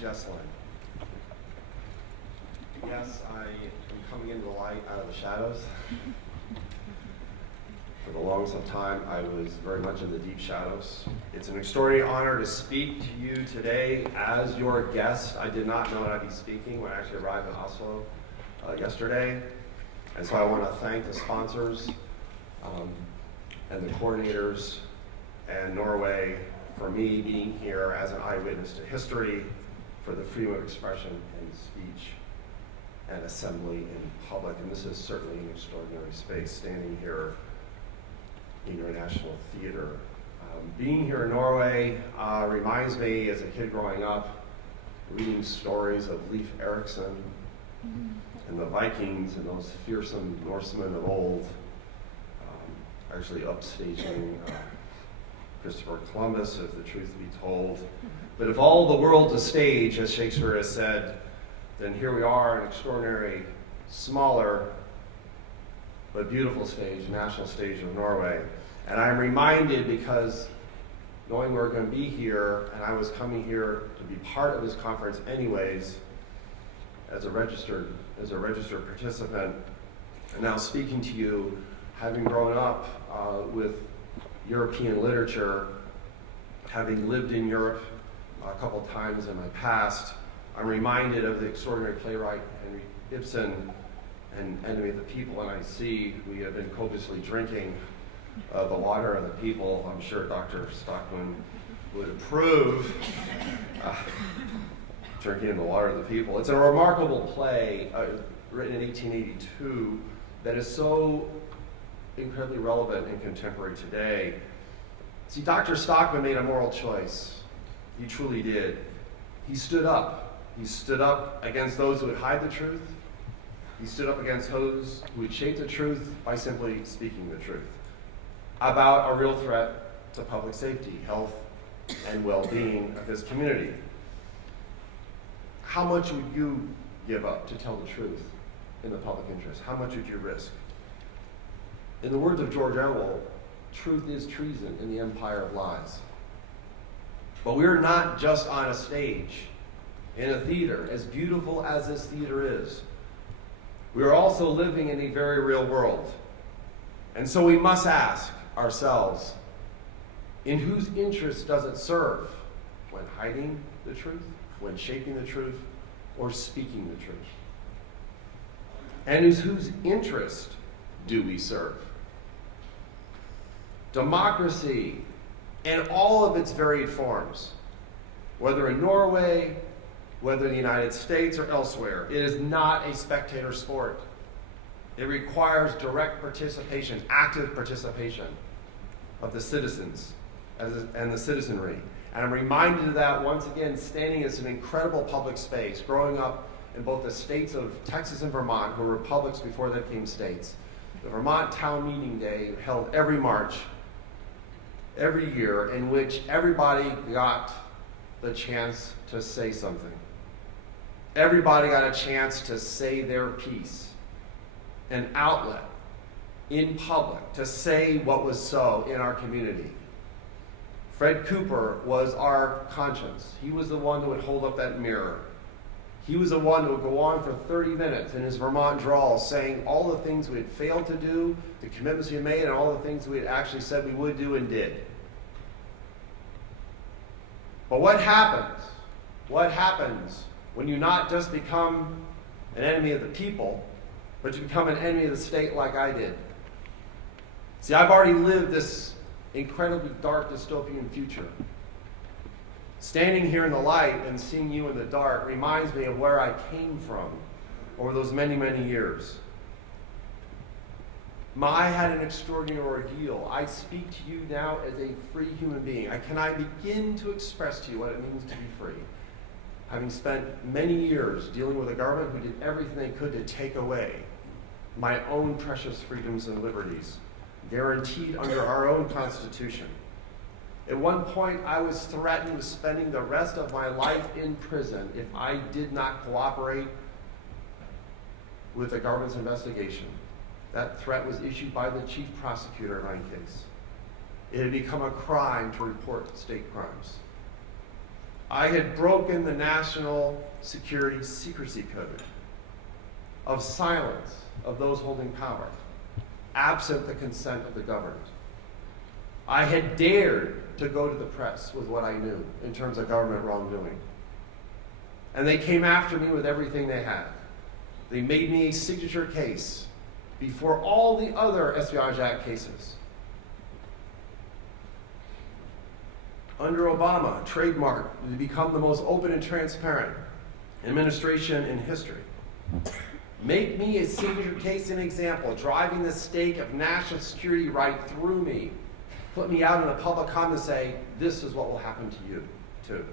Jesselyn. Yes, I am coming into the light out of the shadows. For the longest of time, I was very much in the deep shadows. It's an extraordinary honor to speak to you today as your guest. I did not know I'd be speaking when I actually arrived in Oslo yesterday. And so I want to thank the sponsors and the coordinators and Norway for me being here as an eyewitness to history, for the freedom of expression and speech and assembly in public. And this is certainly an extraordinary space, standing here in your National Theater. Being here in Norway reminds me, as a kid growing up, reading stories of Leif Erikson and the Vikings and those fearsome Norsemen of old, actually upstaging Christopher Columbus, if the truth be told. But if all the world's a stage, as Shakespeare has said, then here we are, an extraordinary, smaller, but beautiful stage, national stage of Norway. And I'm reminded, because knowing we're going to be here, and I was coming here to be part of this conference anyways, as a registered participant, and now speaking to you, having grown up with European literature, having lived in Europe a couple times in my past, I'm reminded of the extraordinary playwright Henrik Ibsen and Enemy of the People, and I see we have been copiously drinking the water of the people. I'm sure Dr. Stockman would approve drinking the water of the people. It's a remarkable play written in 1882 that is so incredibly relevant and contemporary today. See, Dr. Stockman made a moral choice. He truly did. He stood up. He stood up against those who would hide the truth. He stood up against those who would shape the truth by simply speaking the truth about a real threat to public safety, health, and well-being of his community. How much would you give up to tell the truth in the public interest? How much would you risk? In the words of George Orwell, truth is treason in the empire of lies. But we're not just on a stage in a theater, as beautiful as this theater is. We are also living in a very real world. And so we must ask ourselves, in whose interest does it serve when hiding the truth, when shaping the truth, or speaking the truth? And whose interest do we serve? Democracy in all of its varied forms, whether in Norway, whether in the United States or elsewhere, it is not a spectator sport. It requires direct participation, active participation of the citizens and the citizenry. And I'm reminded of that once again, standing in an incredible public space, growing up in both the states of Texas and Vermont, who were republics before they became states. The Vermont Town Meeting Day, held every March, every year, in which everybody got the chance to say something. Everybody got a chance to say their piece, an outlet in public to say what was so in our community. Fred Cooper was our conscience. He was the one who would hold up that mirror. He was the one who would go on for 30 minutes in his Vermont drawl saying all the things we had failed to do, the commitments we made, and all the things we had actually said we would do and did. But what happens? What happens when you not just become an enemy of the people, but you become an enemy of the state like I did? See, I've already lived this incredibly dark dystopian future. Standing here in the light and seeing you in the dark reminds me of where I came from over those many, many years. I had an extraordinary ordeal. I speak to you now as a free human being. Can I begin to express to you what it means to be free? Having spent many years dealing with a government who did everything they could to take away my own precious freedoms and liberties, guaranteed under our own Constitution. At one point, I was threatened with spending the rest of my life in prison if I did not cooperate with the government's investigation. That threat was issued by the chief prosecutor in my case. It had become a crime to report state crimes. I had broken the national security secrecy code of silence of those holding power, absent the consent of the governed. I had dared to go to the press with what I knew in terms of government wrongdoing. And they came after me with everything they had. They made me a signature case before all the other Espionage Act cases. Under Obama, trademark to become the most open and transparent administration in history. Make me a signature case and example, driving the stake of national security right through me. Put me out in a public comment and say, this is what will happen to you, too.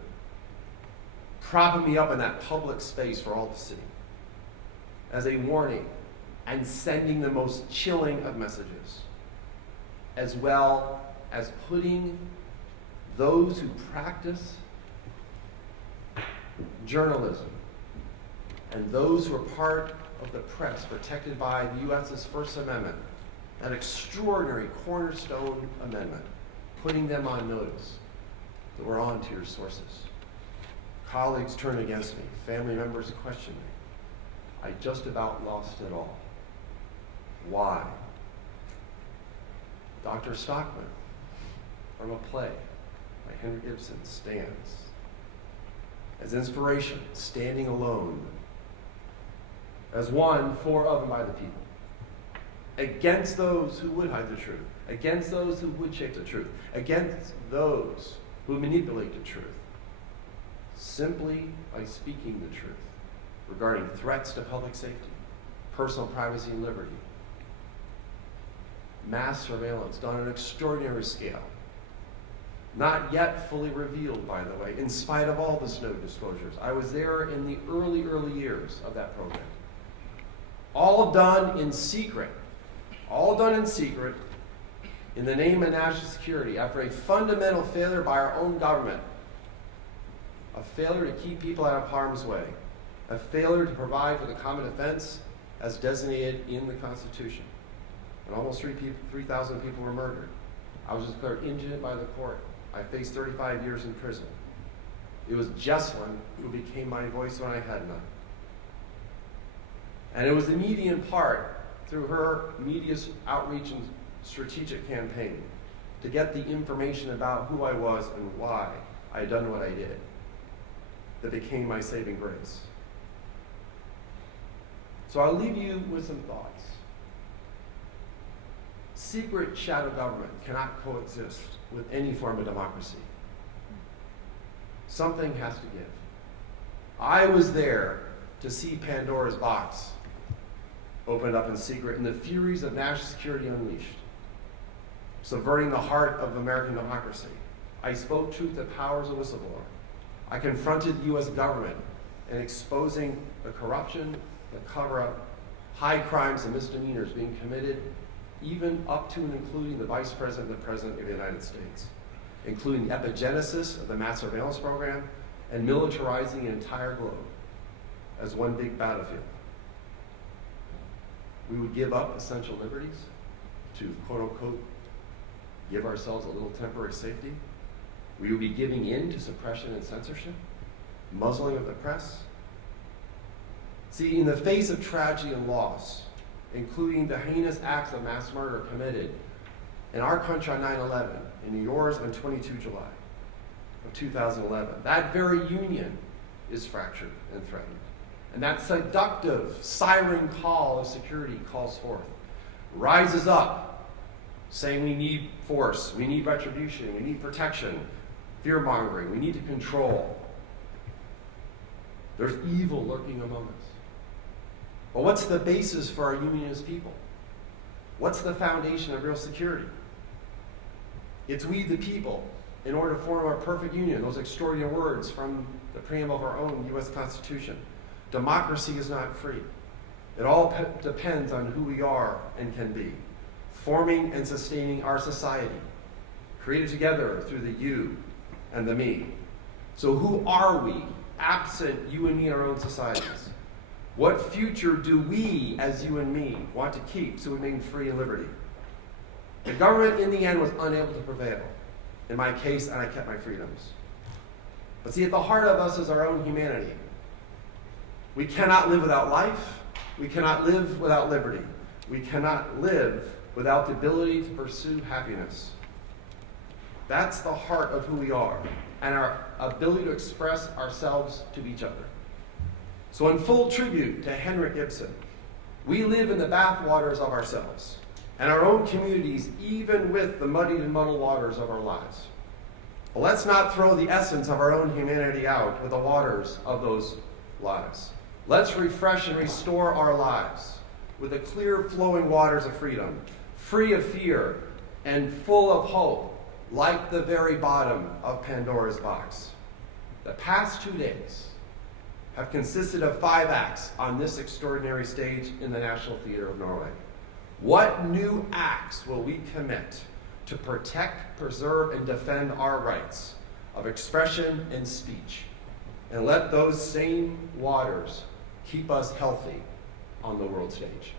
Propping me up in that public space for all to see as a warning and sending the most chilling of messages, as well as putting those who practice journalism and those who are part of the press protected by the U.S.'s First Amendment, that extraordinary cornerstone amendment, putting them on notice that we're on to your sources. Colleagues turn against me, family members question me. I just about lost it all. Why? Dr. Stockman, from a play by Henrik Ibsen, stands as inspiration, standing alone, as one for, of, and by the people, against those who would hide the truth, against those who would shape the truth, against those who manipulate the truth, simply by speaking the truth regarding threats to public safety, personal privacy and liberty, mass surveillance done on an extraordinary scale, not yet fully revealed, by the way, in spite of all the Snow disclosures. I was there in the early years of that program. All done in secret, in the name of national security, after a fundamental failure by our own government, a failure to keep people out of harm's way, a failure to provide for the common defense as designated in the Constitution. And almost 3,000 people were murdered. I was declared indigent by the court. I faced 35 years in prison. It was Jesslyn who became my voice when I had none. And it was the media in part, through her media outreach and strategic campaign, to get the information about who I was and why I had done what I did, that became my saving grace. So I'll leave you with some thoughts. Secret shadow government cannot coexist with any form of democracy. Something has to give. I was there to see Pandora's box opened up in secret and the furies of national security unleashed, subverting the heart of American democracy. I spoke truth to power as a whistleblower. I confronted the U.S. government in exposing the corruption, the cover-up, high crimes and misdemeanors being committed, even up to and including the Vice President and the President of the United States, including the epigenesis of the mass surveillance program and militarizing the entire globe as one big battlefield. We would give up essential liberties to, quote unquote, give ourselves a little temporary safety. We would be giving in to suppression and censorship, muzzling of the press. See, in the face of tragedy and loss, including the heinous acts of mass murder committed in our country on 9/11, and yours on 22 July of 2011, that very union is fractured and threatened. And that seductive siren call of security calls forth, rises up, saying we need force, we need retribution, we need protection, fear-mongering, we need to control. There's evil lurking among us. But what's the basis for our union as people? What's the foundation of real security? It's we the people, in order to form our perfect union, those extraordinary words from the preamble of our own U.S. Constitution. Democracy is not free. It all depends on who we are and can be, forming and sustaining our society, created together through the you and the me. So who are we, absent you and me in our own societies? What future do we, as you and me, want to keep so we remain free and liberty? The government, in the end, was unable to prevail in my case, and I kept my freedoms. But see, at the heart of us is our own humanity. We cannot live without life. We cannot live without liberty. We cannot live without the ability to pursue happiness. That's the heart of who we are, and our ability to express ourselves to each other. So in full tribute to Henrik Ibsen, we live in the backwaters of ourselves and our own communities, even with the muddied and muddled waters of our lives. But let's not throw the essence of our own humanity out with the waters of those lives. Let's refresh and restore our lives with the clear flowing waters of freedom, free of fear and full of hope, like the very bottom of Pandora's box. The past 2 days have consisted of 5 acts on this extraordinary stage in the National Theatre of Norway. What new acts will we commit to protect, preserve, and defend our rights of expression and speech? And let those same waters keep us healthy on the world stage.